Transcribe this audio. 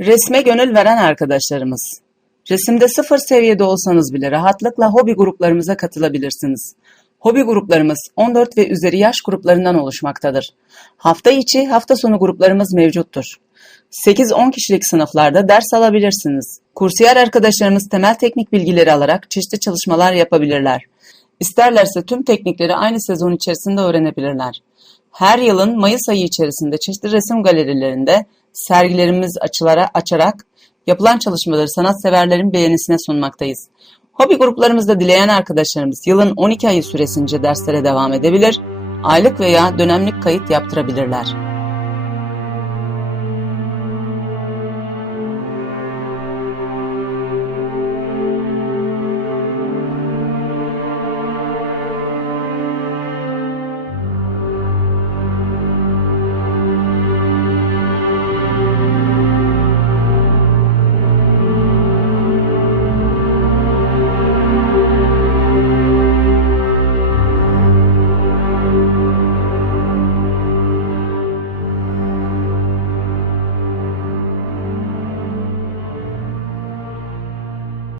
Resme gönül veren arkadaşlarımız. Resimde sıfır seviyede olsanız bile rahatlıkla hobi gruplarımıza katılabilirsiniz. Hobi gruplarımız 14 ve üzeri yaş gruplarından oluşmaktadır. Hafta içi, hafta sonu gruplarımız mevcuttur. 8-10 kişilik sınıflarda ders alabilirsiniz. Kursiyer arkadaşlarımız temel teknik bilgileri alarak çeşitli çalışmalar yapabilirler. İsterlerse tüm teknikleri aynı sezon içerisinde öğrenebilirler. Her yılın Mayıs ayı içerisinde çeşitli resim galerilerinde sergilerimiz açılara açarak yapılan çalışmaları sanatseverlerin beğenisine sunmaktayız. Hobi gruplarımızda dileyen arkadaşlarımız yılın 12 ayı süresince derslere devam edebilir, aylık veya dönemlik kayıt yaptırabilirler.